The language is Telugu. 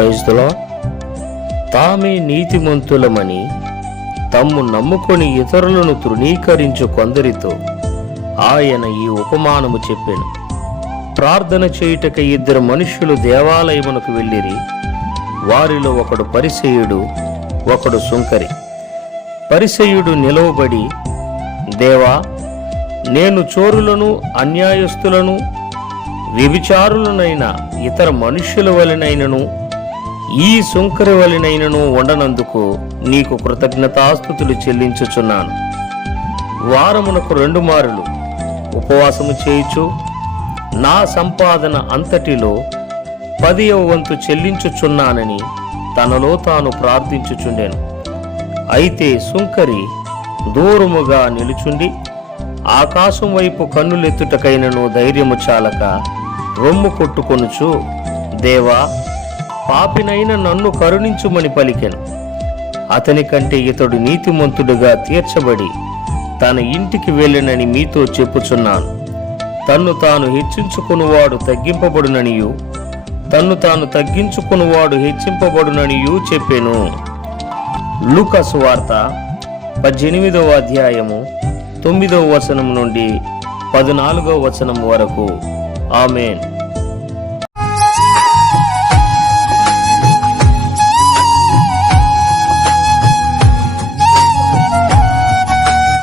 ప్రైజ్లో తామే నీతిమంతులమని తమ్ము నమ్ముకొని ఇతరులను తృణీకరించు కొందరితో ఆయన ఈ ఉపమానము చెప్పాను. ప్రార్థన చేయుటక ఇద్దరు మనుష్యులు దేవాలయమునకు వెళ్ళిరి. వారిలో ఒకడు పరిసయుడు ఒకడు సుంకరి. పరిసయుడు నిలవబడి దేవా నేను చోరులను అన్యాయస్తులను వ్యభిచారులనైన ఇతర మనుష్యుల వలనైనను ఈ సుంకరి ఉండనందుకు నీకు కృతజ్ఞతాస్థుతులు చెల్లించుచున్నాను. వారమునకు రెండు మారులు ఉపవాసము చేయుచు నా సంపాదన అంతటిలో పదియవ వంతు చెల్లించుచున్నానని తనలో తాను ప్రార్థించుచుండెను. అయితే సుంకరి దూరముగా నిలుచుండి ఆకాశం వైపు కన్నులెత్తుటకైనను ధైర్యము చాలక రొమ్ము కొట్టుకొనుచు దేవా పాపినైన నన్ను కరుణించుమని పలికెను. అతని కంటే ఇతడు నీతిమంతుడుగా తీర్చబడి తన ఇంటికి వెళ్ళనని మీతో చెప్పుచున్నాను. తన్ను తాను హెచ్చించుకునివాడు తగ్గింపబడుననియు తన్ను తాను తగ్గించుకునివాడు హెచ్చింపబడుననియు చెప్పెను. లూకస్ వార్త పద్దెనిమిదవ అధ్యాయము తొమ్మిదవ వచనం నుండి పద్నాలుగవ వచనం వరకు. ఆమెన్.